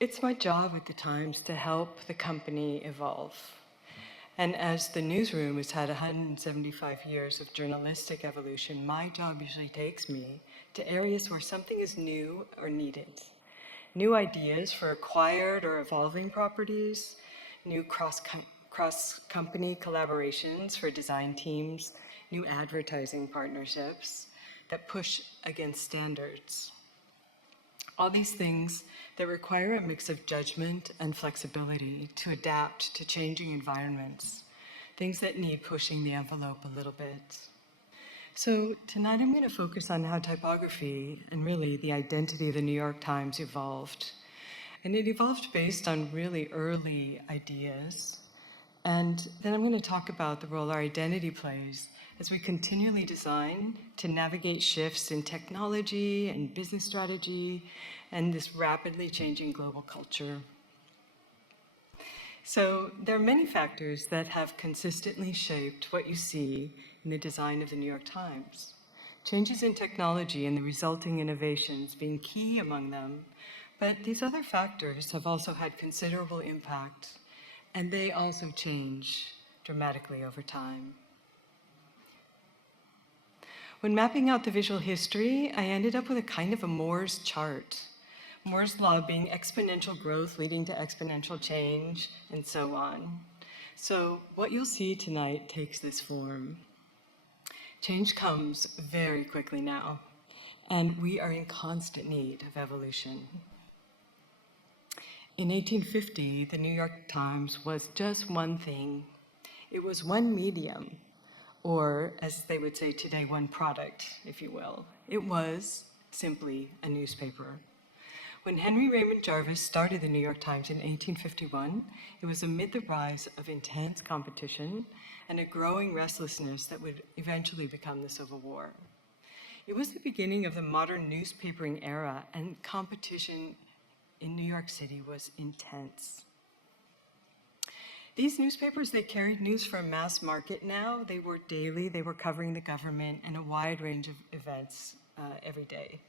It's my job at the Times to help the company evolve. And as the newsroom has had 175 years of journalistic evolution, my job usually takes me to areas where something is new or needed. New ideas for acquired or evolving properties, new cross-company collaborations for design teams, new advertising partnerships that push against standards. All these things that require a mix of judgment and flexibility to adapt to changing environments, things that need pushing the envelope a little bit. So tonight I'm going to focus on how typography and really the identity of the New York Times evolved. And it evolved based on really early ideas. And then I'm going to talk about the role our identity plays as we continually design to navigate shifts in technology and business strategy and this rapidly changing global culture. So there are many factors that have consistently shaped what you see in the design of the New York Times. Changes in technology and the resulting innovations being key among them, but these other factors have also had considerable impact, and they also change dramatically over time. When mapping out the visual history, I ended up with a kind of a Moore's chart. Moore's law being exponential growth leading to exponential change, and so on. So what you'll see tonight takes this form. Change comes very quickly now, and we are in constant need of evolution. In 1850, the New York Times was just one thing. It was one medium, or as they would say today, one product, if you will. It was simply a newspaper. When Henry Raymond Jarvis started the New York Times in 1851, it was amid the rise of intense competition and a growing restlessness that would eventually become the Civil War. It was the beginning of the modern newspapering era, and competition in New York City was intense. These newspapers, they carried news for a mass market now. They were daily, they were covering the government and a wide range of events every day.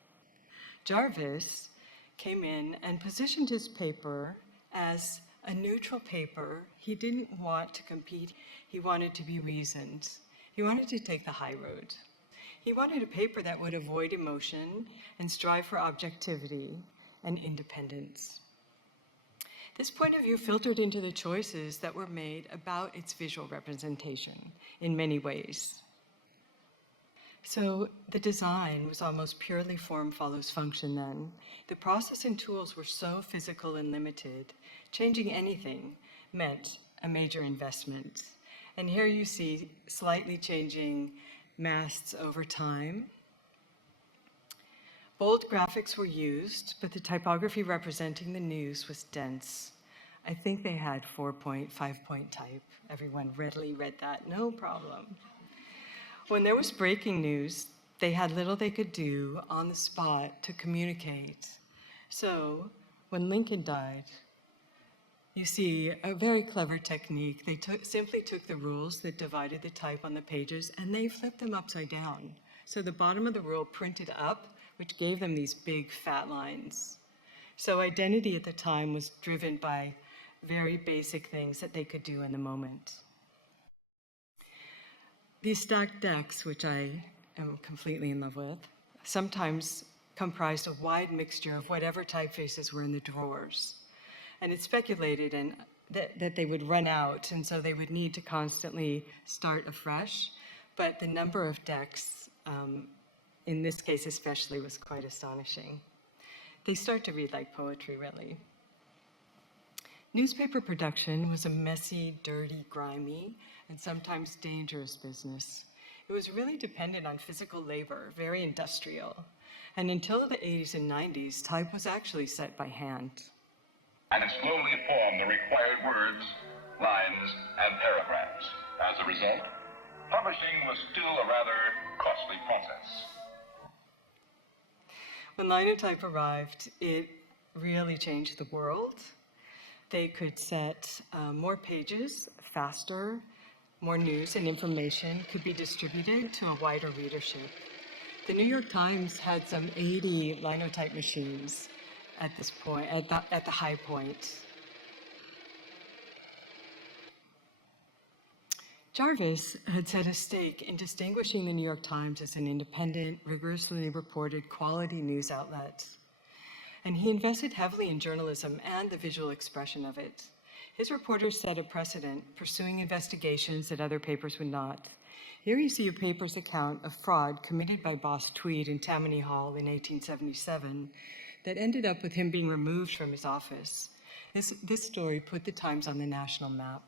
Jarvis came in and positioned his paper as a neutral paper. He didn't want to compete. He wanted to be reasoned. He wanted to take the high road. He wanted a paper that would avoid emotion and strive for objectivity and independence. This point of view filtered into the choices that were made about its visual representation in many ways. So the design was almost purely form follows function then. The process and tools were so physical and limited, changing anything meant a major investment. And here you see slightly changing masts over time. Bold graphics were used, but the typography representing the news was dense. I think they had 4-point, 5-point type. Everyone readily read that, no problem. When there was breaking news, they had little they could do on the spot to communicate. So when Lincoln died, you see a very clever technique. They simply took the rules that divided the type on the pages and they flipped them upside down. So the bottom of the rule printed up, which gave them these big fat lines. So identity at the time was driven by very basic things that they could do in the moment. These stacked decks, which I am completely in love with, sometimes comprised a wide mixture of whatever typefaces were in the drawers. And it's speculated that they would run out, and so they would need to constantly start afresh. But the number of decks, in this case especially, was quite astonishing. They start to read like poetry, really. Newspaper production was a messy, dirty, grimy, and sometimes dangerous business. It was really dependent on physical labor, very industrial. And until the 80s and 90s, type was actually set by hand. And slowly form the required words, lines, and paragraphs. As a result, publishing was still a rather costly process. When linotype arrived, it really changed the world. They could set more pages faster, more news and information could be distributed to a wider readership. The New York Times had some 80 linotype machines, at this point, at the high point. Jarvis had set a stake in distinguishing the New York Times as an independent, rigorously reported quality news outlet. And he invested heavily in journalism and the visual expression of it. His reporters set a precedent, pursuing investigations that other papers would not. Here you see a paper's account of fraud committed by Boss Tweed in Tammany Hall in 1877 that ended up with him being removed from his office. This story put the Times on the national map.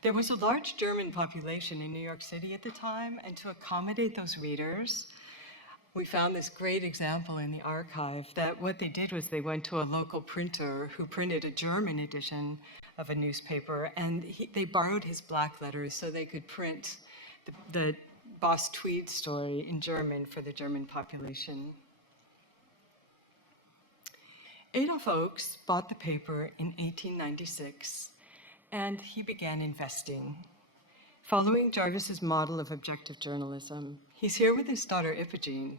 There was a large German population in New York City at the time, and to accommodate those readers, we found this great example in the archive that what they did was they went to a local printer who printed a German edition of a newspaper, and they borrowed his black letters so they could print the Boss Tweed story in German for the German population. Adolf Oakes bought the paper in 1896, and he began investing. Following Jarvis's model of objective journalism, he's here with his daughter Ipogene.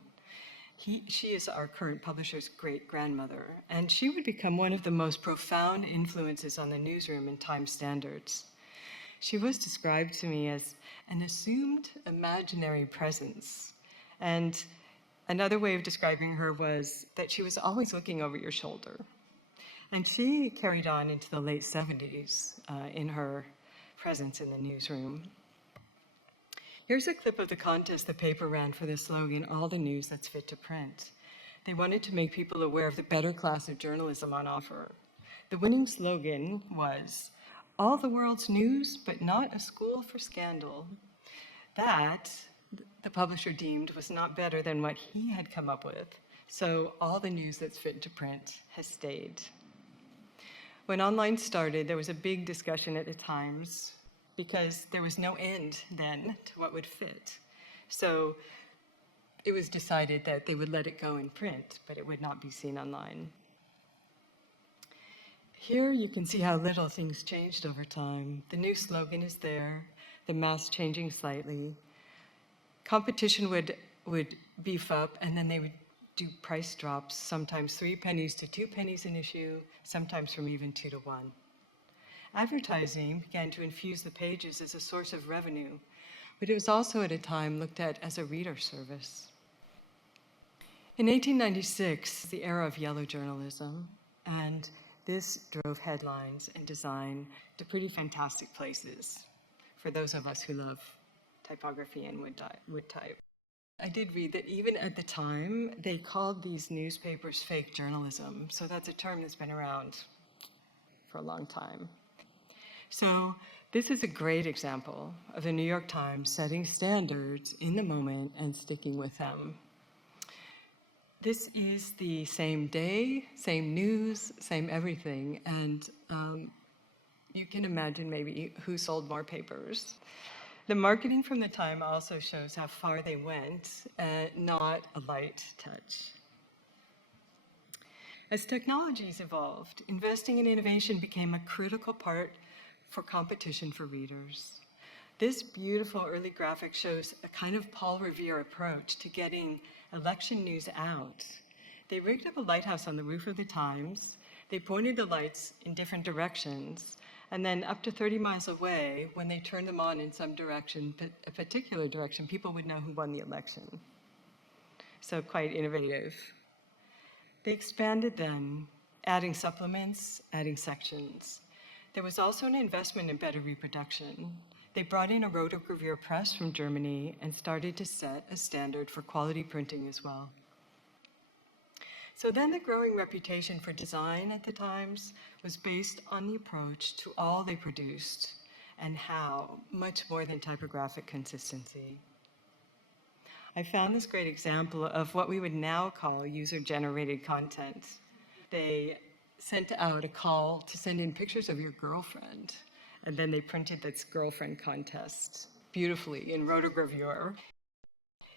She is our current publisher's great-grandmother, and she would become one of the most profound influences on the newsroom and time standards. She was described to me as an assumed imaginary presence, and another way of describing her was that she was always looking over your shoulder. And she carried on into the late 70s in her presence in the newsroom. Here's a clip of the contest the paper ran for the slogan, "All the news that's fit to print." They wanted to make people aware of the better class of journalism on offer. The winning slogan was, "All the world's news, but not a school for scandal." That, the publisher deemed, was not better than what he had come up with. So all the news that's fit to print has stayed. When online started, there was a big discussion at the Times because there was no end then to what would fit. So it was decided that they would let it go in print, but it would not be seen online. Here you can see how little things changed over time. The new slogan is there, the mass changing slightly. Competition would beef up, and then they would do price drops, sometimes 3 pennies to 2 pennies an issue, sometimes from even 2 to 1. Advertising began to infuse the pages as a source of revenue, but it was also at a time looked at as a reader service. In 1896, the era of yellow journalism, and this drove headlines and design to pretty fantastic places for those of us who love typography and wood type. I did read that even at the time, they called these newspapers fake journalism, so that's a term that's been around for a long time. So this is a great example of the New York Times setting standards in the moment and sticking with them. This is the same day, same news, same everything, and you can imagine maybe who sold more papers. The marketing from the time also shows how far they went, not a light touch. As technologies evolved, investing in innovation became a critical part for competition for readers. This beautiful early graphic shows a kind of Paul Revere approach to getting election news out. They rigged up a lighthouse on the roof of the Times. They pointed the lights in different directions, and then up to 30 miles away, when they turned them on in some direction, a particular direction, people would know who won the election. So quite innovative. They expanded them, adding supplements, adding sections. There was also an investment in better reproduction. They brought in a rotogravure press from Germany and started to set a standard for quality printing as well. So then the growing reputation for design at the Times was based on the approach to all they produced and how, much more than typographic consistency. I found this great example of what we would now call user-generated content. They sent out a call to send in pictures of your girlfriend, and then they printed this girlfriend contest beautifully in rotogravure.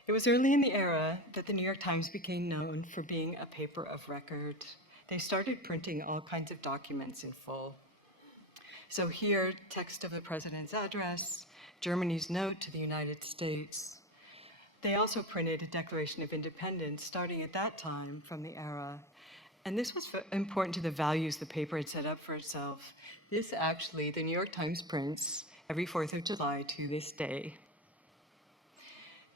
It was early in the era that the New York Times became known for being a paper of record. They started printing all kinds of documents in full. So here, text of the president's address, Germany's note to the United States. They also printed a Declaration of Independence starting at that time from the era. And this was important to the values the paper had set up for itself. This actually, the New York Times prints every 4th of July to this day.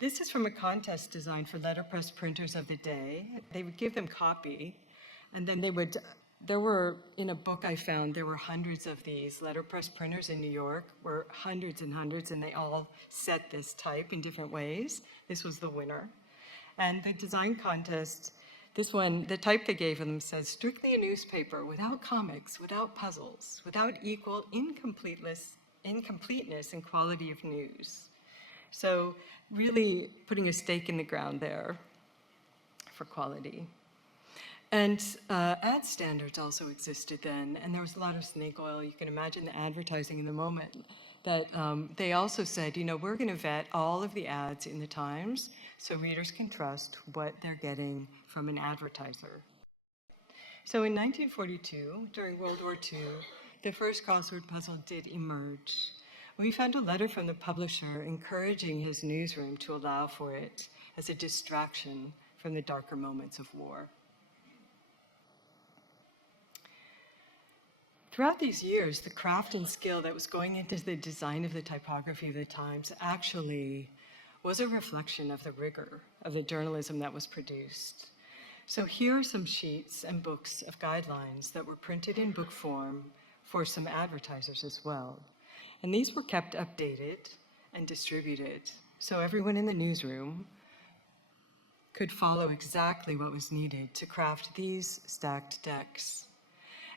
This is from a contest designed for letterpress printers of the day. They would give them copy, and then there were, in a book I found, there were hundreds of these letterpress printers in New York, were hundreds and hundreds, and they all set this type in different ways. This was the winner. And the design contest, this one, the type they gave them says, strictly a newspaper, without comics, without puzzles, without equal incompleteness and quality of news. So really putting a stake in the ground there for quality. And ad standards also existed then, and there was a lot of snake oil. You can imagine the advertising in the moment that they also said, we're going to vet all of the ads in the Times so readers can trust what they're getting from an advertiser. So in 1942, during World War II, the first crossword puzzle did emerge. We found a letter from the publisher encouraging his newsroom to allow for it as a distraction from the darker moments of war. Throughout these years, the craft and skill that was going into the design of the typography of the Times actually was a reflection of the rigor of the journalism that was produced. So here are some sheets and books of guidelines that were printed in book form for some advertisers as well. And these were kept updated and distributed, so everyone in the newsroom could follow exactly what was needed to craft these stacked decks.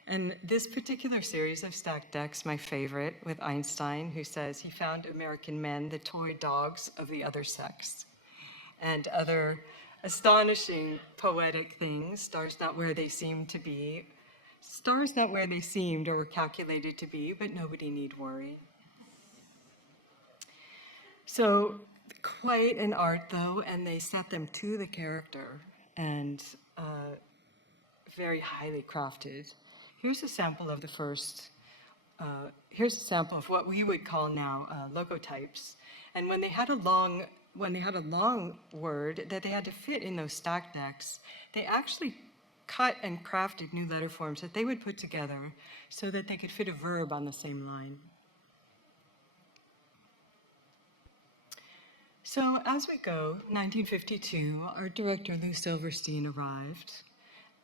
And this particular series of stacked decks, my favorite, with Einstein, who says he found American men the toy dogs of the other sex, and other astonishing poetic things, stars not where they seemed to be, stars not where they seemed or were calculated to be, but nobody need worry. So quite an art, though, and they set them to the character and very highly crafted. Here's a sample of the first, here's a sample of what we would call now logotypes. And when they had a long word that they had to fit in those stacked decks, they actually cut and crafted new letter forms that they would put together so that they could fit a verb on the same line. So as we go, 1952, our director Lou Silverstein arrived,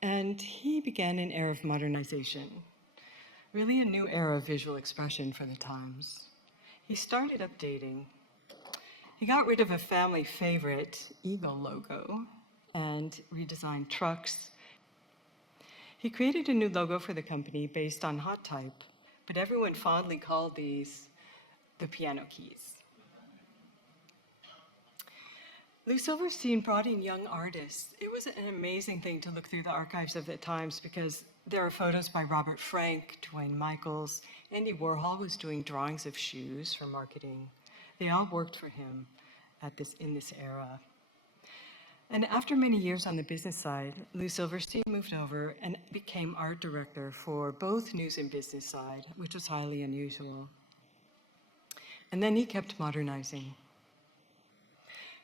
and he began an era of modernization, really a new era of visual expression for the Times. He started updating. He got rid of a family favorite eagle logo and redesigned trucks. He created a new logo for the company based on hot type, but everyone fondly called these the piano keys. Lou Silverstein brought in young artists. It was an amazing thing to look through the archives of the Times because there are photos by Robert Frank, Dwayne Michaels. Andy Warhol was doing drawings of shoes for marketing. They all worked for him in this era. And after many years on the business side, Lou Silverstein moved over and became art director for both news and business side, which was highly unusual. And then he kept modernizing.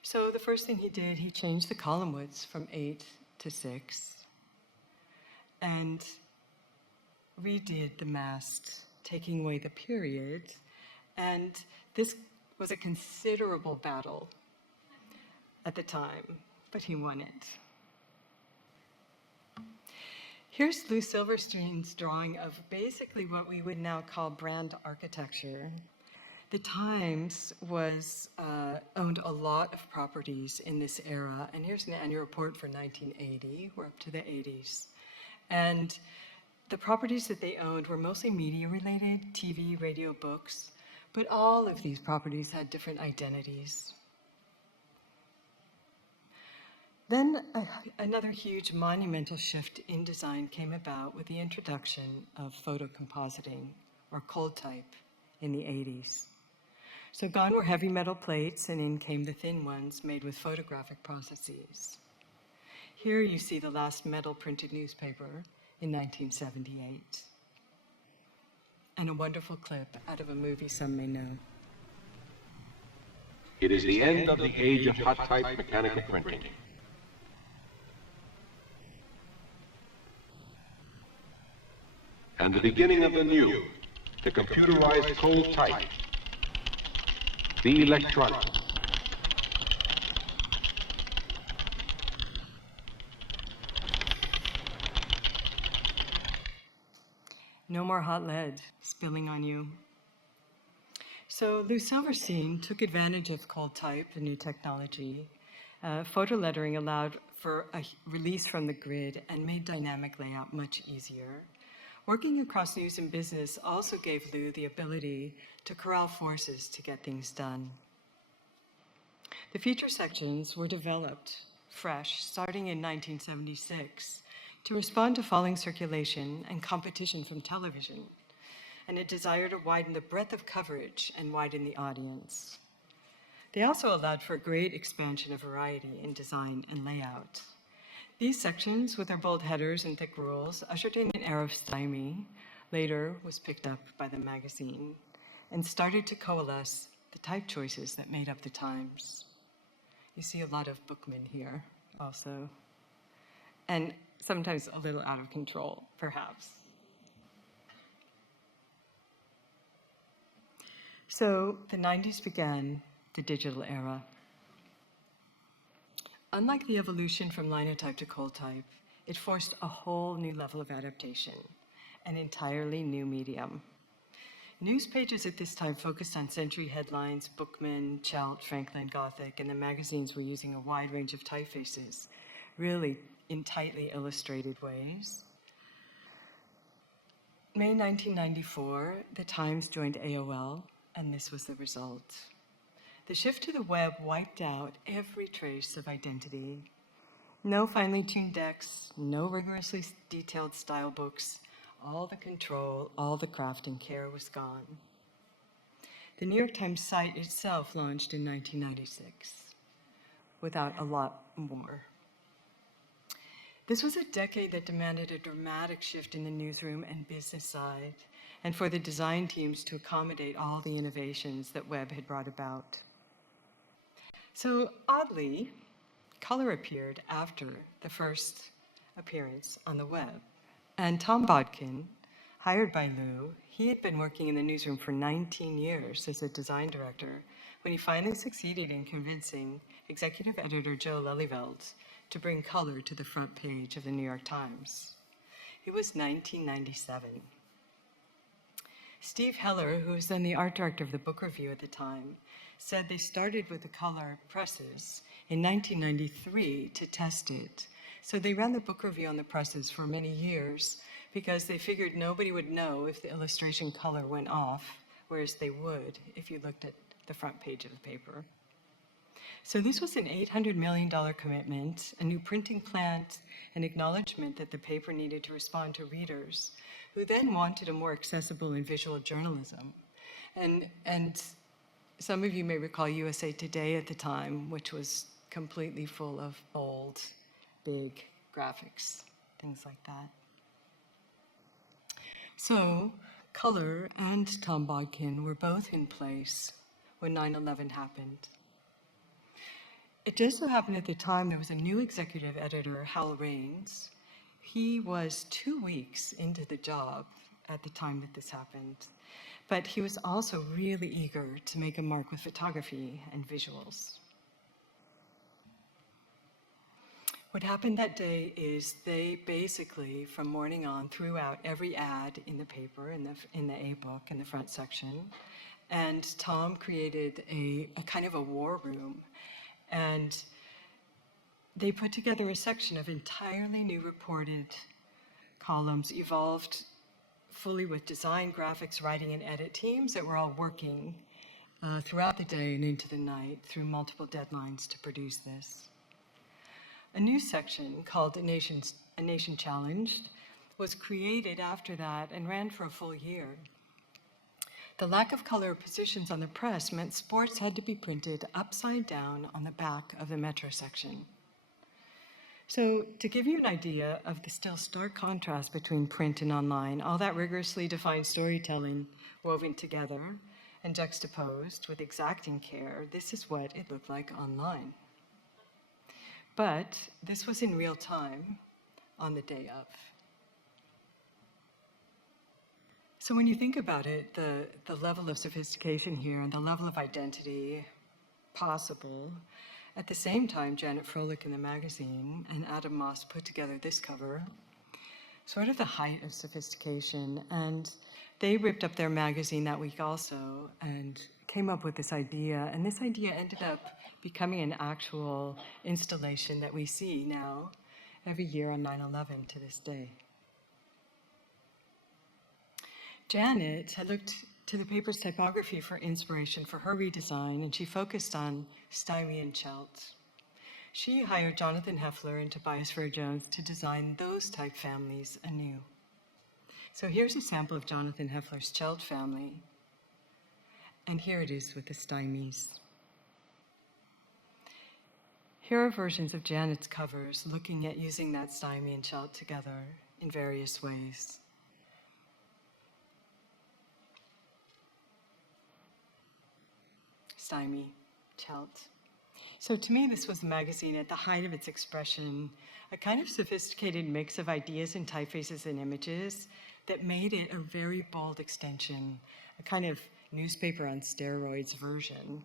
So the first thing he did, he changed the column widths from 8 to 6 and redid the mast, taking away the period. And this was a considerable battle at the time, but he won it. Here's Lou Silverstein's drawing of basically what we would now call brand architecture. The Times owned a lot of properties in this era, and here's an annual report for 1980. We're up to the 80s. And the properties that they owned were mostly media-related, TV, radio, books, but all of these properties had different identities. Then another huge monumental shift in design came about with the introduction of photocompositing, or cold type, in the 80s. So gone were heavy metal plates, and in came the thin ones made with photographic processes. Here you see the last metal printed newspaper in 1978. And a wonderful clip out of a movie some may know. It is the end of the age of hot type mechanical printing. And the beginning of the new, the computerized cold type, the electronic. No more hot lead spilling on you. So Lou Silverstein took advantage of cold type, the new technology. Photo lettering allowed for a release from the grid and made dynamic layout much easier. Working across news and business also gave Lou the ability to corral forces to get things done. The feature sections were developed fresh starting in 1976 to respond to falling circulation and competition from television, and a desire to widen the breadth of coverage and widen the audience. They also allowed for a great expansion of variety in design and layout. These sections, with their bold headers and thick rules, ushered in an era of stymie, later was picked up by the magazine, and started to coalesce the type choices that made up the Times. You see a lot of bookmen here also, and sometimes a little out of control, perhaps. So the 90s began the digital era. Unlike the evolution from linotype to cold type, it forced a whole new level of adaptation, an entirely new medium. News pages at this time focused on century headlines, Bookman, Chelt, Franklin, Gothic, and the magazines were using a wide range of typefaces, really in tightly illustrated ways. May 1994, the Times joined AOL, and this was the result. The shift to the web wiped out every trace of identity. No finely tuned decks, no rigorously detailed style books. All the control, all the craft and care was gone. The New York Times site itself launched in 1996, without a lot more. This was a decade that demanded a dramatic shift in the newsroom and business side, and for the design teams to accommodate all the innovations that web had brought about. So oddly, color appeared after the first appearance on the web. And Tom Bodkin, hired by Lou, he had been working in the newsroom for 19 years as a design director when he finally succeeded in convincing executive editor Joe Lelyveld to bring color to the front page of the New York Times. It was 1997. Steve Heller, who was then the art director of the book review at the time, said they started with the color presses in 1993 to test it. So they ran the book review on the presses for many years because they figured nobody would know if the illustration color went off, whereas they would if you looked at the front page of the paper. So this was an $800 million commitment, a new printing plant, an acknowledgement that the paper needed to respond to readers who then wanted a more accessible and visual journalism. And some of you may recall USA Today at the time, which was completely full of bold, big graphics, things like that. So Color and Tom Bodkin were both in place when 9/11 happened. It just so happened at the time there was a new executive editor, Hal Raines. He was 2 weeks into the job at the time that this happened, but he was also really eager to make a mark with photography and visuals. What happened that day is they basically, from morning on, threw out every ad in the paper, in the A-book, in the front section, and Tom created a kind of a war room. And they put together a section of entirely new reported columns, evolved fully with design, graphics, writing, and edit teams that were all working throughout the day and into the night through multiple deadlines to produce this. A new section called A Nation Challenged was created after that and ran for a full year. The lack of color positions on the press meant sports had to be printed upside down on the back of the Metro section. So to give you an idea of the still stark contrast between print and online, all that rigorously defined storytelling woven together, And juxtaposed with exacting care, this is what it looked like online. But this was in real time on the day of. So when you think about it, the level of sophistication here and the level of identity possible, at the same time, Janet Froelich in the magazine and Adam Moss put together this cover, sort of the height of sophistication. And they ripped up their magazine that week also and came up with this idea. And this idea ended up becoming an actual installation that we see now every year on 9/11 to this day. Janet had looked to the paper's typography for inspiration for her redesign, and she focused on stymie and Chelt. She hired Jonathan Heffler and Tobias Fair-Jones to design those type families anew. So here's a sample of Jonathan Heffler's Chelt family, and here it is with the stymies. Here are versions of Janet's covers looking at using that stymie and Chelt together in various ways. Stymie, Chelt. So to me, this was a magazine at the height of its expression, a kind of sophisticated mix of ideas and typefaces and images that made it a very bold extension, a kind of newspaper on steroids version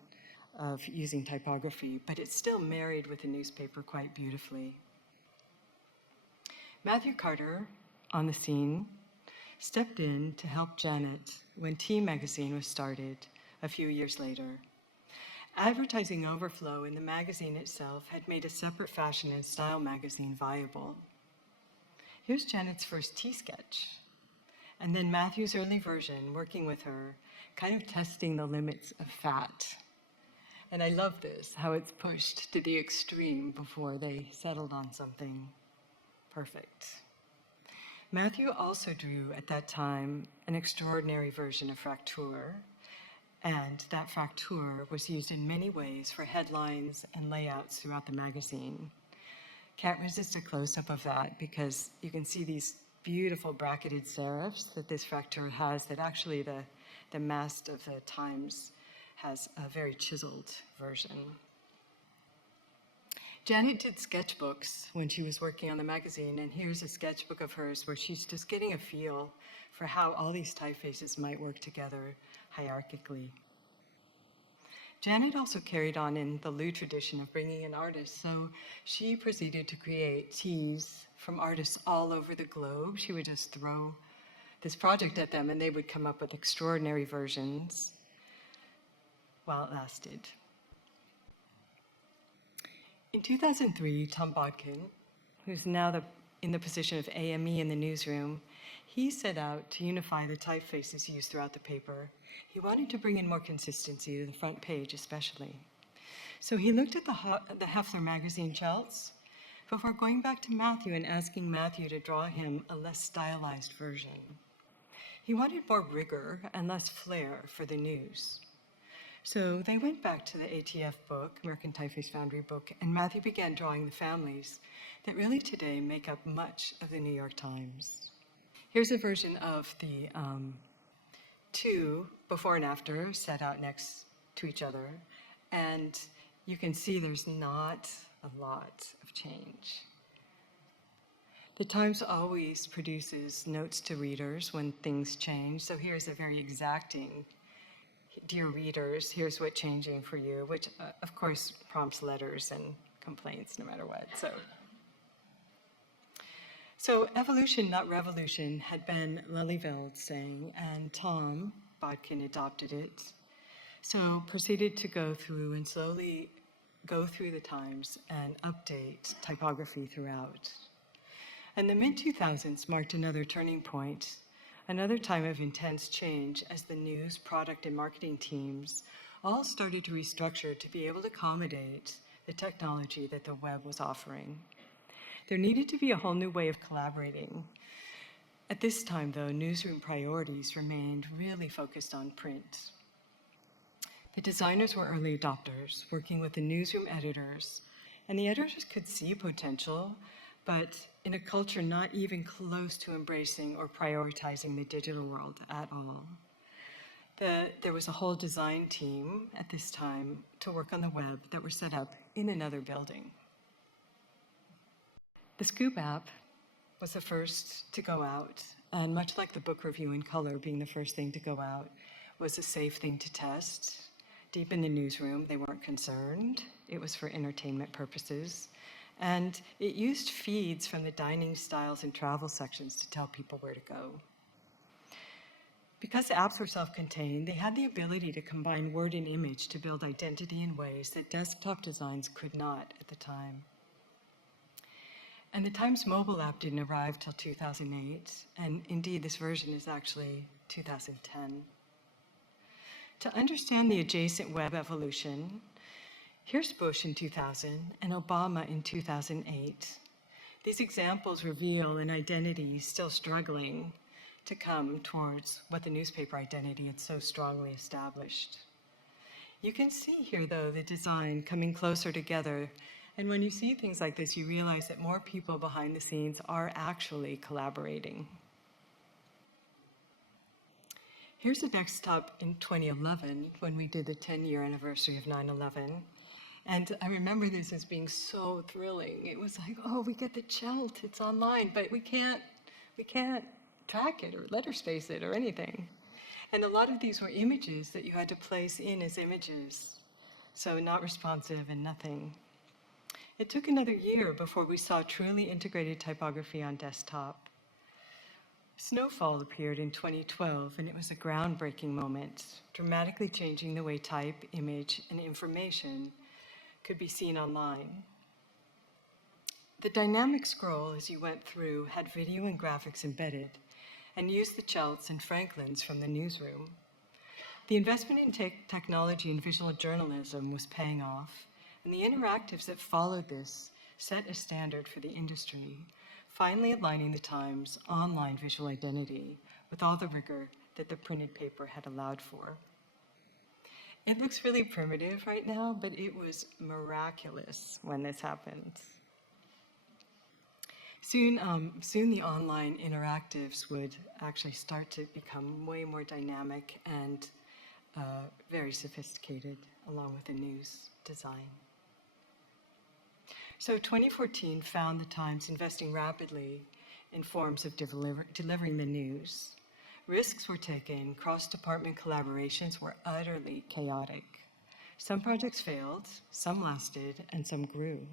of using typography, but it's still married with the newspaper quite beautifully. Matthew Carter, on the scene, stepped in to help Janet when T magazine was started a few years later. Advertising overflow in the magazine itself had made a separate fashion and style magazine viable. Here's Janet's first T sketch, and then Matthew's early version working with her, kind of testing the limits of fat. And I love this, how it's pushed to the extreme before they settled on something perfect. Matthew also drew at that time an extraordinary version of Fraktur, and that Fraktur was used in many ways for headlines and layouts throughout the magazine. Can't resist a close-up of that because you can see these beautiful bracketed serifs that this Fraktur has, that actually the mast of the Times has a very chiseled version. Janet did sketchbooks when she was working on the magazine, and here's a sketchbook of hers where she's just getting a feel for how all these typefaces might work together hierarchically. Janet also carried on in the Lou tradition of bringing in artists, so she proceeded to create teas from artists all over the globe. She would just throw this project at them, and they would come up with extraordinary versions while it lasted. In 2003, Tom Bodkin, who's now in the position of AME in the newsroom, he set out to unify the typefaces used throughout the paper. He wanted to bring in more consistency to the front page, especially. So he looked at the Heffler magazine Chelts before going back to Matthew and asking Matthew to draw him a less stylized version. He wanted more rigor and less flair for the news. So they went back to the ATF book, American Typeface Foundry book, and Matthew began drawing the families that really today make up much of the New York Times. Here's a version of the two before and after set out next to each other, and you can see there's not a lot of change. The Times always produces notes to readers when things change, so here's a very exacting, dear readers, here's what's changing for you, which of course prompts letters and complaints no matter what. So evolution, not revolution, had been Lelyveld's saying, and Tom Bodkin adopted it. So proceeded to go through and slowly go through the Times and update typography throughout. And the mid-2000s marked another turning point, another time of intense change as the news, product, and marketing teams all started to restructure to be able to accommodate the technology that the web was offering. There needed to be a whole new way of collaborating. At this time, though, newsroom priorities remained really focused on print. The designers were early adopters, working with the newsroom editors, and the editors could see potential, but in a culture not even close to embracing or prioritizing the digital world at all. There was a whole design team at this time to work on the web that were set up in another building. The Scoop app was the first to go out, and much like the book review in color being the first thing to go out, was a safe thing to test. Deep in the newsroom, they weren't concerned. It was for entertainment purposes. And it used feeds from the dining styles and travel sections to tell people where to go. Because the apps were self-contained, they had the ability to combine word and image to build identity in ways that desktop designs could not at the time. And the Times mobile app didn't arrive till 2008, and indeed this version is actually 2010. To understand the adjacent web evolution, here's Bush in 2000 and Obama in 2008. These examples reveal an identity still struggling to come towards what the newspaper identity had so strongly established. You can see here, though, the design coming closer together. And when you see things like this, you realize that more people behind the scenes are actually collaborating. Here's a desktop in 2011 when we did the 10-year anniversary of 9/11. And I remember this as being so thrilling. It was like, oh, we get the chelt, it's online, but we can't track it or letter space it or anything. And a lot of these were images that you had to place in as images, so not responsive and nothing. It took another year before we saw truly integrated typography on desktop. Snowfall appeared in 2012, and it was a groundbreaking moment, dramatically changing the way type, image, and information could be seen online. The dynamic scroll, as you went through, had video and graphics embedded, and used the Chelts and Franklins from the newsroom. The investment in technology and visual journalism was paying off, and the interactives that followed this set a standard for the industry, finally aligning the Times' online visual identity with all the rigor that the printed paper had allowed for. It looks really primitive right now, but it was miraculous when this happened. Soon the online interactives would actually start to become way more dynamic and very sophisticated, along with the news design. So 2014 found the Times investing rapidly in forms of delivering the news. Risks were taken, cross-department collaborations were utterly chaotic. Some projects failed, some lasted, and some grew.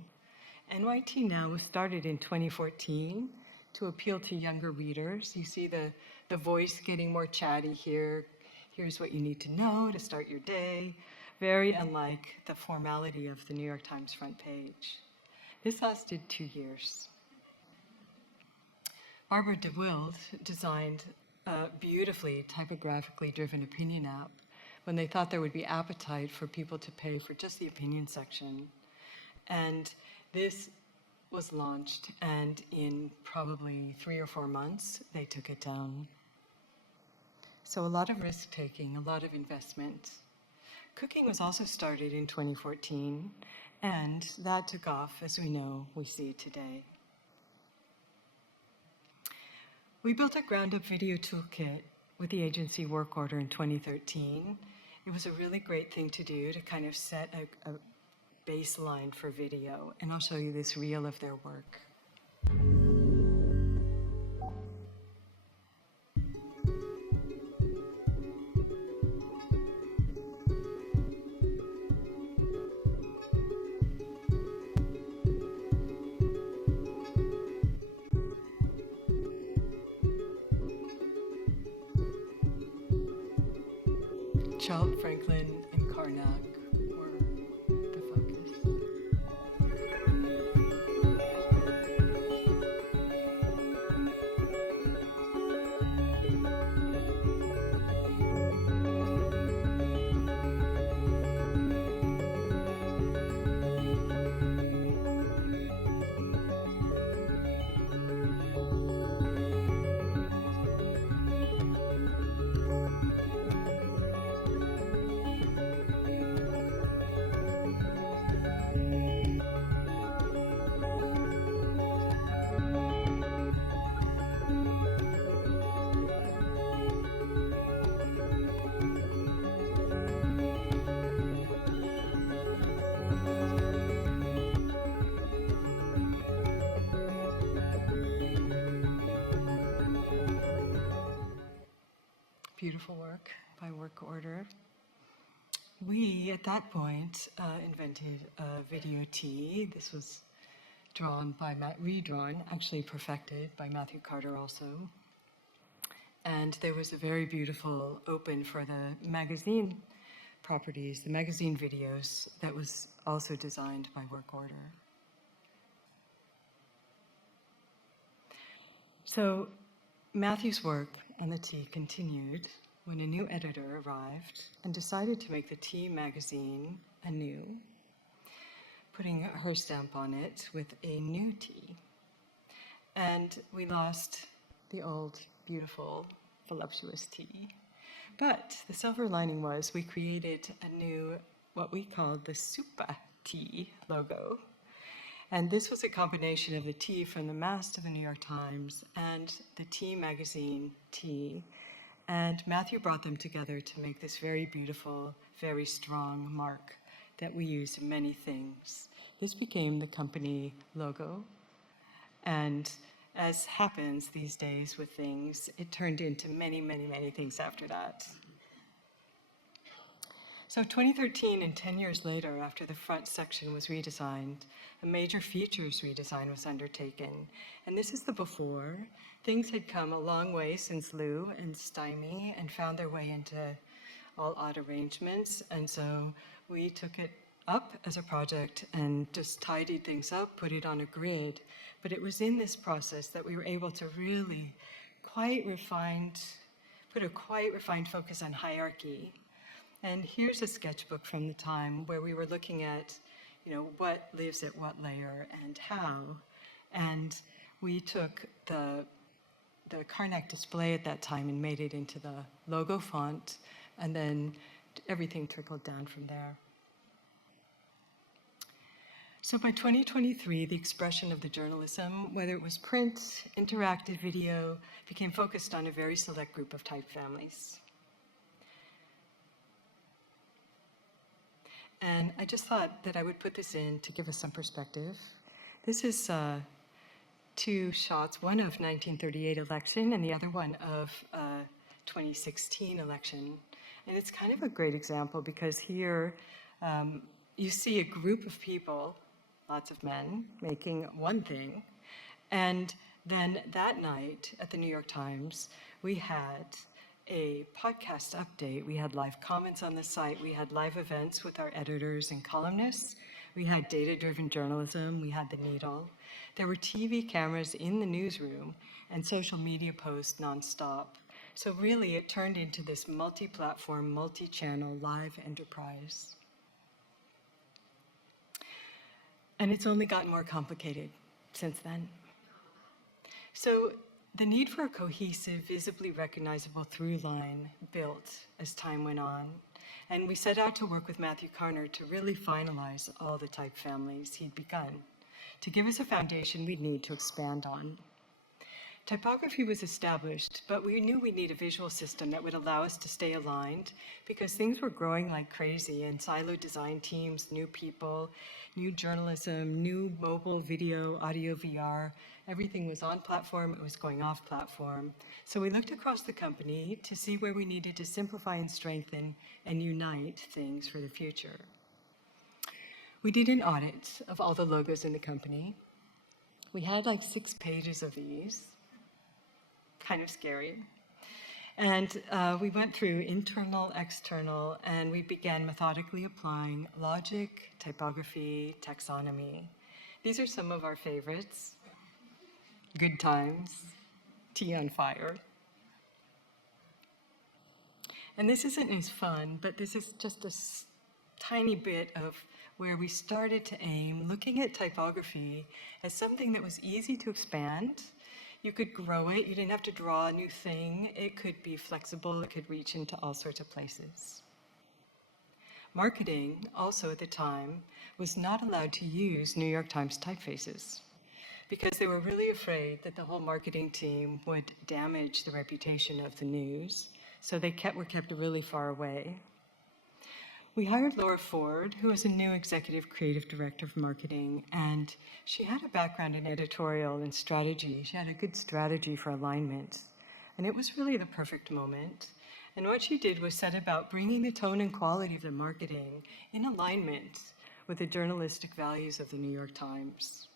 NYT Now was started in 2014 to appeal to younger readers. You see the voice getting more chatty here. Here's what you need to know to start your day. Very unlike the formality of the New York Times front page. This lasted 2 years. Barbara DeWild designed a beautifully typographically driven opinion app when they thought there would be appetite for people to pay for just the opinion section. And this was launched, and in probably 3 or 4 months, they took it down. So a lot of risk-taking, a lot of investment. Cooking was also started in 2014, and that took off, as we know, we see today. We built a ground-up video toolkit with the agency work order in 2013. It was a really great thing to do to kind of set a baseline for video, and I'll show you this reel of their work. Chelt, Franklin, and Karnak were the focus. work order. We, at that point, invented a video T. This was redrawn, actually perfected by Matthew Carter also. And there was a very beautiful open for the magazine properties, the magazine videos, that was also designed by work order. So Matthew's work on the T continued when a new editor arrived and decided to make the T magazine anew, putting her stamp on it with a new T. And we lost the old, beautiful, voluptuous T. But the silver lining was we created a new, what we called the Super T logo. And this was a combination of the T from the mast of the New York Times and the T magazine T. And Matthew brought them together to make this very beautiful, very strong mark that we use in many things. This became the company logo. And as happens these days with things, it turned into many, many, many things after that. So 2013, and 10 years later, after the front section was redesigned, a major features redesign was undertaken. And this is the before. Things had come a long way since Lou and Stymie and found their way into all odd arrangements. And so we took it up as a project and just tidied things up, put it on a grid. But it was in this process that we were able to really put a quite refined focus on hierarchy. And here's a sketchbook from the time where we were looking at, what lives at what layer and how. And we took the Karnak display at that time and made it into the logo font, and then everything trickled down from there. So by 2023, the expression of the journalism, whether it was print, interactive video, became focused on a very select group of type families. And I just thought that I would put this in to give us some perspective. This is two shots, one of 1938 election and the other one of 2016 election. And it's kind of a great example because here you see a group of people, lots of men, making one thing. And then that night at the New York Times, we had a podcast update. We had live comments on the site. We had live events with our editors and columnists. We had data-driven journalism. We had the needle. There were TV cameras in the newsroom and social media posts nonstop. So really, it turned into this multi-platform, multi-channel live enterprise. And it's only gotten more complicated since then. So the need for a cohesive, visibly recognizable through line built as time went on. And we set out to work with Matthew Carter to really finalize all the type families he'd begun, to give us a foundation we'd need to expand on. Typography was established, but we knew we'd need a visual system that would allow us to stay aligned because things were growing like crazy, and siloed design teams, new people, new journalism, new mobile, video, audio, VR, everything was on platform, it was going off platform. So we looked across the company to see where we needed to simplify and strengthen and unite things for the future. We did an audit of all the logos in the company. We had like 6 pages of these. Kind of scary. And we went through internal, external, and we began methodically applying logic, typography, taxonomy. These are some of our favorites. Good times, tea on fire. And this isn't as fun, but this is just a tiny bit of where we started to aim, looking at typography as something that was easy to expand. You could grow it, you didn't have to draw a new thing. It could be flexible, it could reach into all sorts of places. Marketing, also at the time, was not allowed to use New York Times typefaces because they were really afraid that the whole marketing team would damage the reputation of the news, so they were kept really far away. We hired Laura Ford, who was a new executive creative director of marketing, and she had a background in editorial and strategy. She had a good strategy for alignment, and it was really the perfect moment. And what she did was set about bringing the tone and quality of their marketing in alignment with the journalistic values of the New York Times.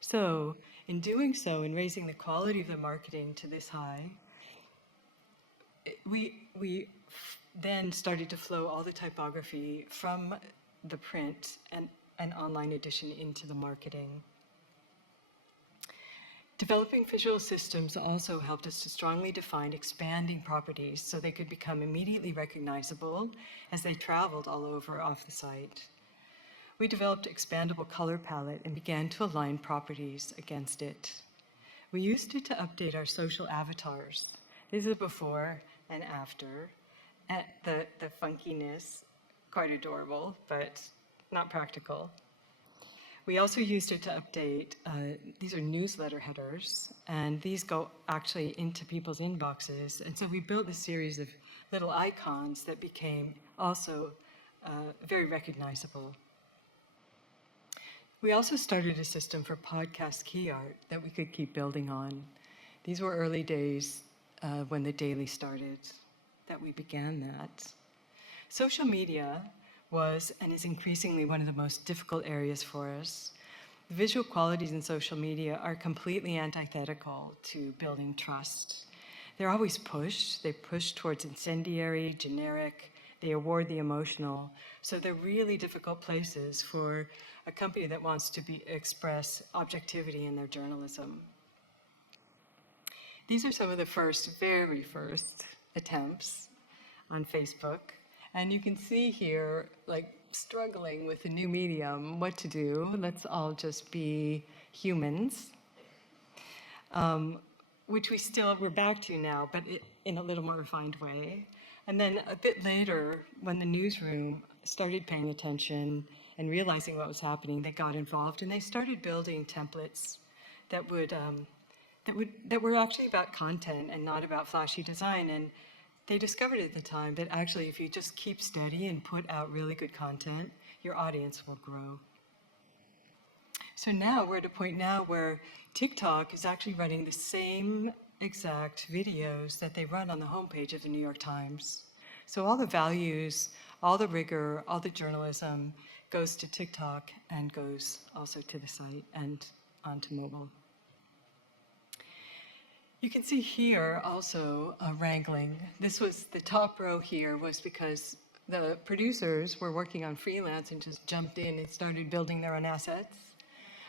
So, in doing so, in raising the quality of the marketing to this high, we then started to flow all the typography from the print and an online edition into the marketing. Developing visual systems also helped us to strongly define expanding properties so they could become immediately recognizable as they traveled all over off the site. We developed expandable color palette and began to align properties against it. We used it to update our social avatars. This is before and after. And the funkiness, quite adorable, but not practical. We also used it to update, these are newsletter headers, and these go actually into people's inboxes. And so we built a series of little icons that became also very recognizable. We also started a system for podcast key art that we could keep building on. These were early days when the daily started, that we began that. Social media was and is increasingly one of the most difficult areas for us. The visual qualities in social media are completely antithetical to building trust. They're always pushed. They push towards incendiary, generic. They award the emotional. So they're really difficult places for a company that wants to express objectivity in their journalism. These are some of the very first attempts on Facebook. And you can see here, like, struggling with a new medium, what to do. Let's all just be humans, which we're back to now, but in a little more refined way. And then a bit later, when the newsroom started paying attention and realizing what was happening, they got involved and they started building templates that were actually about content and not about flashy design. And they discovered at the time that actually if you just keep steady and put out really good content, your audience will grow. So now we're at a point now where TikTok is actually running the same exact videos that they run on the homepage of the New York Times. So all the values, all the rigor, all the journalism goes to TikTok and goes also to the site and onto mobile. You can see here also wrangling. This was the top row here was because the producers were working on freelance and just jumped in and started building their own assets,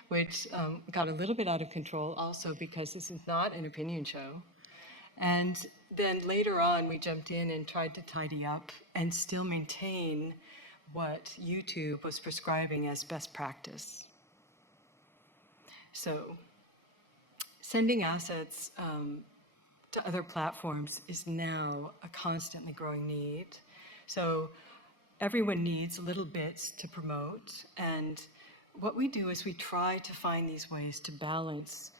which got a little bit out of control also because this is not an opinion show. And then later on, we jumped in and tried to tidy up and still maintain what YouTube was prescribing as best practice. So sending assets to other platforms is now a constantly growing need. So everyone needs little bits to promote. And what we do is we try to find these ways to balance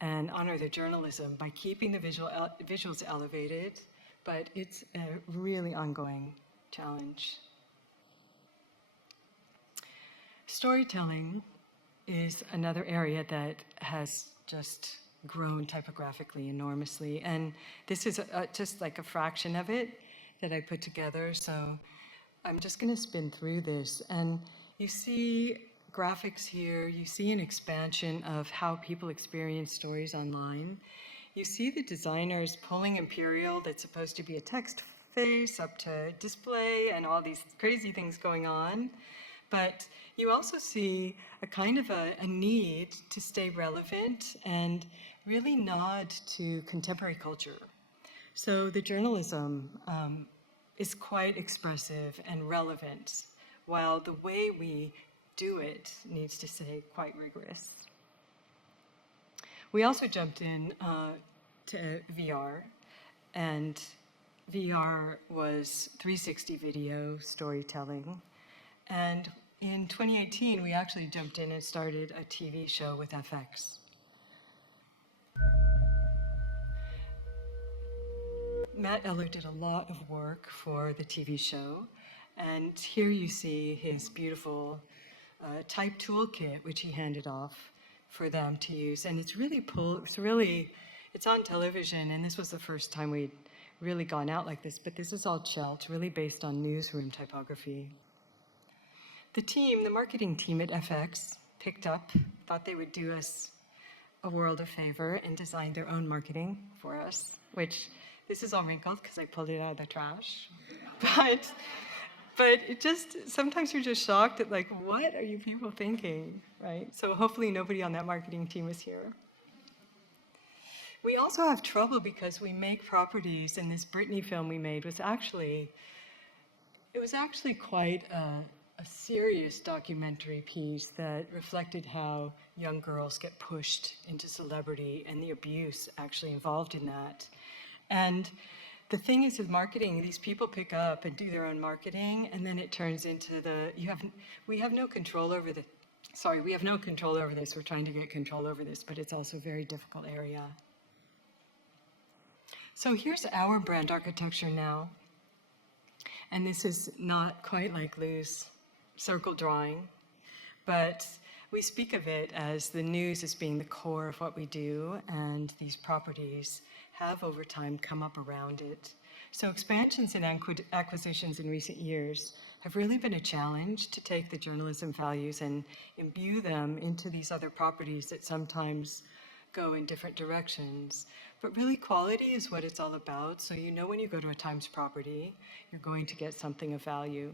and honor the journalism by keeping the visuals elevated, but it's a really ongoing challenge. Storytelling is another area that has just grown typographically enormously. And this is just like a fraction of it that I put together. So I'm just going to spin through this. And you see graphics here. You see an expansion of how people experience stories online. You see the designers pulling Imperial, that's supposed to be a text face, up to display and all these crazy things going on. But you also see a kind of a need to stay relevant and really nod to contemporary culture. So the journalism is quite expressive and relevant, while the way we do it needs to stay quite rigorous. We also jumped in to VR, and VR was 360 video storytelling. And in 2018, we actually jumped in and started a TV show with FX. Matt Eller did a lot of work for the TV show. And here you see his beautiful type toolkit, which he handed off for them to use. And it's really it's on television. And this was the first time we'd really gone out like this, but this is all Chelt, really based on newsroom typography. The marketing team at FX picked up, thought they would do us a world of favor and designed their own marketing for us, which this is all wrinkled because I pulled it out of the trash. But it just, sometimes you're just shocked at like, what are you people thinking, right? So hopefully nobody on that marketing team is here. We also have trouble because we make properties, and this Britney film we made was actually quite a serious documentary piece that reflected how young girls get pushed into celebrity and the abuse actually involved in that. And the thing is with marketing, these people pick up and do their own marketing, and then it turns into we have no control over we have no control over this. We're trying to get control over this, but it's also a very difficult area. So here's our brand architecture now. And this is not quite like Lou's circle drawing, but we speak of it as the news as being the core of what we do, and these properties have over time come up around it. So expansions and acquisitions in recent years have really been a challenge to take the journalism values and imbue them into these other properties that sometimes go in different directions. But really, quality is what it's all about. So you know when you go to a Times property, you're going to get something of value.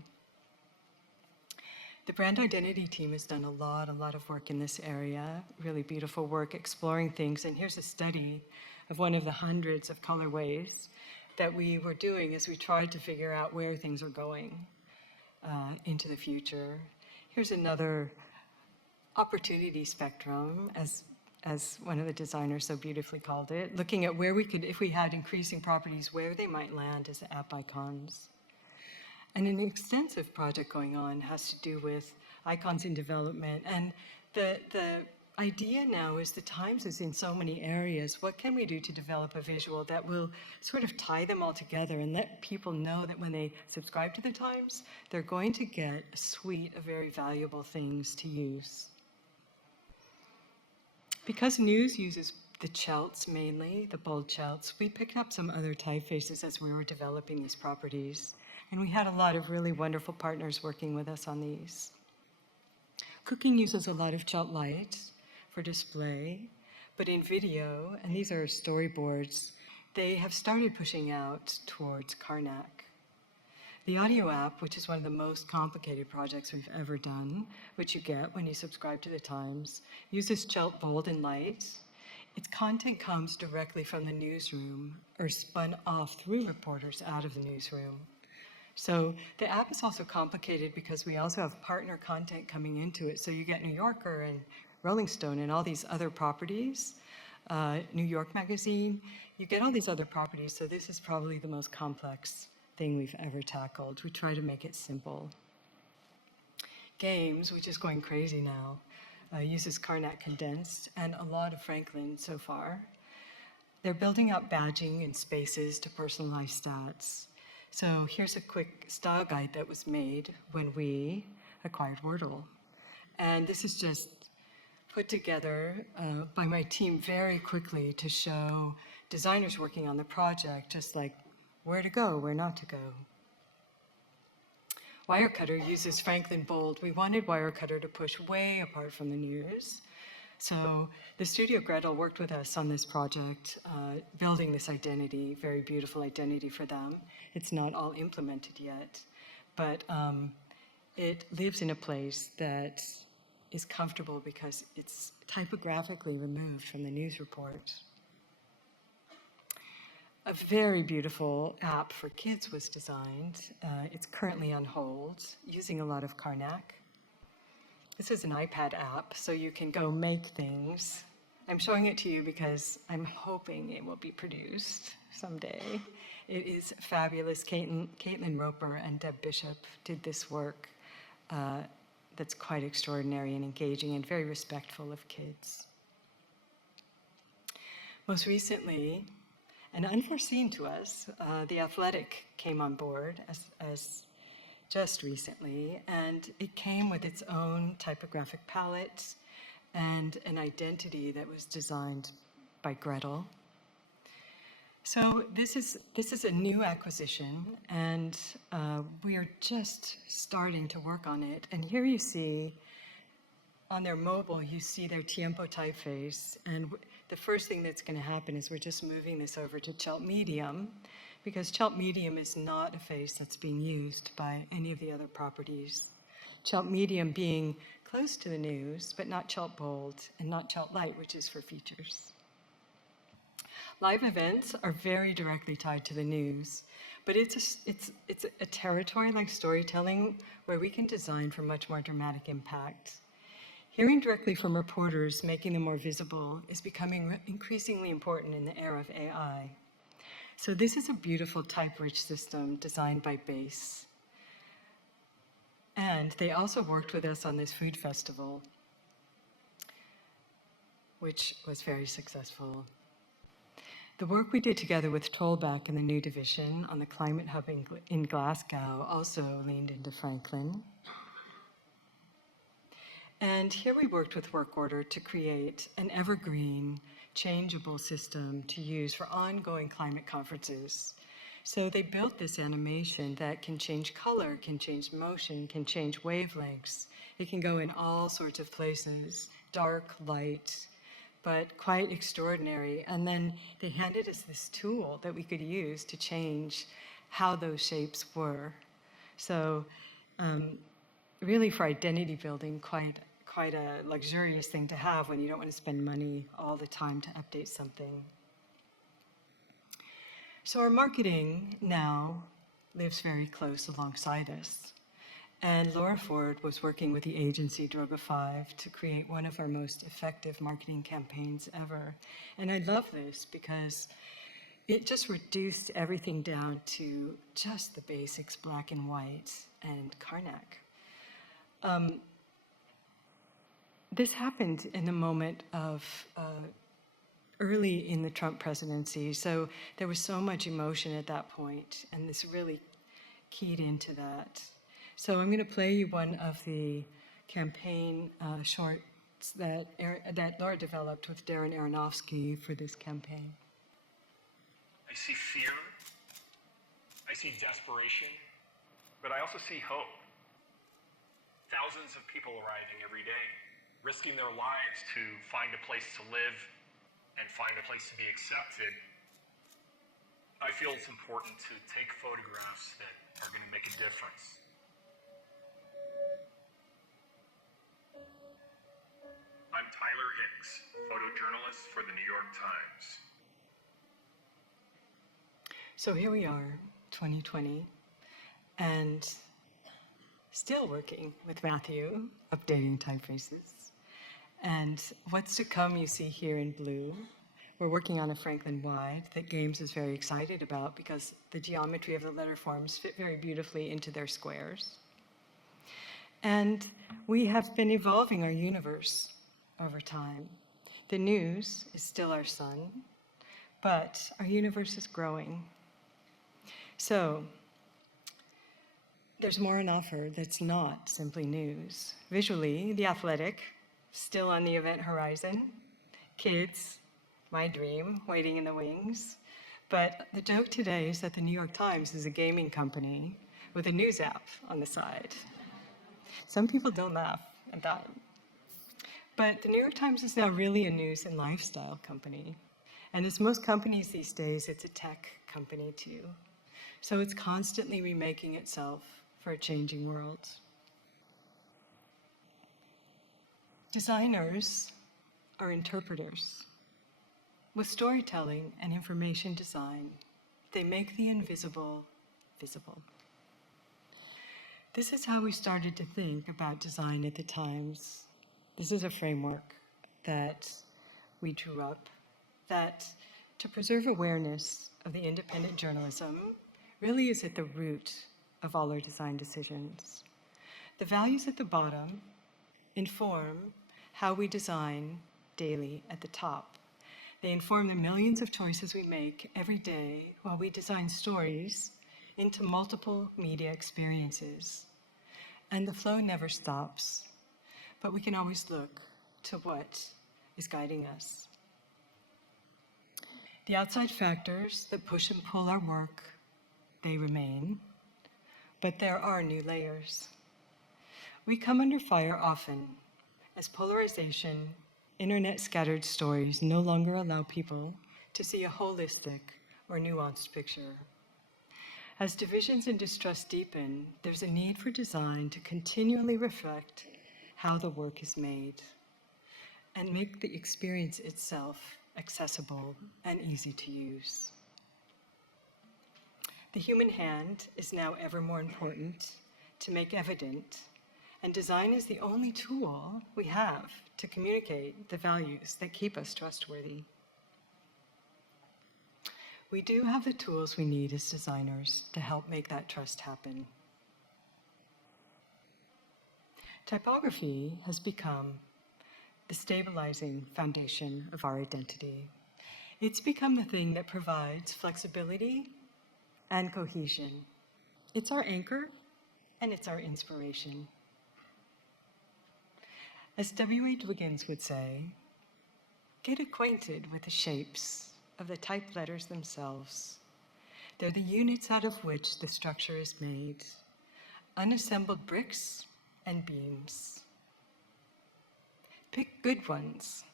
The brand identity team has done a lot of work in this area, really beautiful work exploring things. And here's a study of one of the hundreds of colorways that we were doing as we tried to figure out where things are going into the future. Here's another opportunity spectrum, as one of the designers so beautifully called it, looking at where we could, if we had increasing properties, where they might land as app icons. And an extensive project going on has to do with icons in development. And the idea now is the Times is in so many areas. What can we do to develop a visual that will sort of tie them all together and let people know that when they subscribe to the Times, they're going to get a suite of very valuable things to use. Because news uses the Chelts mainly, the bold Chelts, we picked up some other typefaces as we were developing these properties. And we had a lot of really wonderful partners working with us on these. Cooking uses a lot of Chelt light for display, but in video, and these are storyboards, they have started pushing out towards Karnak. The audio app, which is one of the most complicated projects we've ever done, which you get when you subscribe to the Times, uses Chelt bold and light. Its content comes directly from the newsroom or spun off through reporters out of the newsroom. So the app is also complicated because we also have partner content coming into it. So you get New Yorker and Rolling Stone and all these other properties, New York Magazine, you get all these other properties. So this is probably the most complex thing we've ever tackled. We try to make it simple. Games, which is going crazy now, uses Karnak condensed and a lot of Franklin so far. They're building out badging and spaces to personalize stats. So here's a quick style guide that was made when we acquired Wordle. And this is just put together by my team very quickly to show designers working on the project, just like where to go, where not to go. Wirecutter uses Franklin Bold. We wanted Wirecutter to push way apart from the news. So the studio Gretel worked with us on this project, building this identity, very beautiful identity for them. It's not all implemented yet, but it lives in a place that is comfortable because it's typographically removed from the news report. A very beautiful app for kids was designed. It's currently on hold, using a lot of Karnak. This is an iPad app, so you can go make things. I'm showing it to you because I'm hoping it will be produced someday. It is fabulous. Caitlin Roper and Deb Bishop did this work that's quite extraordinary and engaging and very respectful of kids. Most recently, and unforeseen to us, The Athletic came on board as just recently, and it came with its own typographic palette and an identity that was designed by Gretel. So this is a new acquisition, and we are just starting to work on it. And here you see, on their mobile, you see their Tiempo typeface. And the first thing that's going to happen is we're just moving this over to Chelt Medium, because Chelt Medium is not a face that's being used by any of the other properties. Chelt Medium being close to the news, but not Chelt Bold and not Chelt Light, which is for features. Live events are very directly tied to the news, but it's a territory like storytelling where we can design for much more dramatic impact. Hearing directly from reporters, making them more visible, is becoming increasingly important in the era of AI. So this is a beautiful type-rich system designed by Base. And they also worked with us on this food festival, which was very successful. The work we did together with Trollback and the new division on the Climate Hub in Glasgow also leaned into Franklin. And here we worked with Work Order to create an evergreen, changeable system to use for ongoing climate conferences. So they built this animation that can change color, can change motion, can change wavelengths. It can go in all sorts of places, dark, light, but quite extraordinary. And then they handed us this tool that we could use to change how those shapes were. So really for identity building, quite a luxurious thing to have when you don't want to spend money all the time to update something. So our marketing now lives very close alongside us. And Laura Ford was working with the agency Droga5 to create one of our most effective marketing campaigns ever. And I love this because it just reduced everything down to just the basics, black and white, and Karnak. This happened in the moment of early in the Trump presidency, so there was so much emotion at that point, and this really keyed into that. So I'm going to play you one of the campaign shorts that Laura developed with Darren Aronofsky for this campaign. I see fear, I see desperation, but I also see hope. Thousands of people arriving every day, risking their lives to find a place to live and find a place to be accepted. I feel it's important to take photographs that are going to make a difference. I'm Tyler Hicks, photojournalist for the New York Times. So here we are, 2020, and still working with Matthew, updating typefaces. And what's to come you see here in blue. We're working on a Franklin Wide that Games is very excited about because the geometry of the letter forms fit very beautifully into their squares. And we have been evolving our universe over time. The news is still our sun, but our universe is growing. So there's more on offer that's not simply news. Visually, The Athletic, still on the event horizon. Kids, my dream, waiting in the wings. But the joke today is that the New York Times is a gaming company with a news app on the side. Some people don't laugh at that. But the New York Times is now really a news and lifestyle company. And as most companies these days, it's a tech company too. So it's constantly remaking itself for a changing world. Designers are interpreters. With storytelling and information design, they make the invisible visible. This is how we started to think about design at the Times. This is a framework that we drew up that, to preserve awareness of the independent journalism, really is at the root of all our design decisions. The values at the bottom inform how we design daily at the top. They inform the millions of choices we make every day while we design stories into multiple media experiences. And the flow never stops, but we can always look to what is guiding us. The outside factors that push and pull our work, they remain, but there are new layers. We come under fire often as polarization, internet-scattered stories no longer allow people to see a holistic or nuanced picture. As divisions and distrust deepen, there's a need for design to continually reflect how the work is made and make the experience itself accessible and easy to use. The human hand is now ever more important to make evident, and design is the only tool we have to communicate the values that keep us trustworthy. We do have the tools we need as designers to help make that trust happen. Typography has become the stabilizing foundation of our identity. It's become the thing that provides flexibility and cohesion. It's our anchor and it's our inspiration. As W.A. Dwiggins would say, get acquainted with the shapes of the typed letters themselves. They're the units out of which the structure is made, unassembled bricks and beams. Pick good ones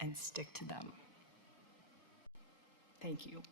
and stick to them. Thank you.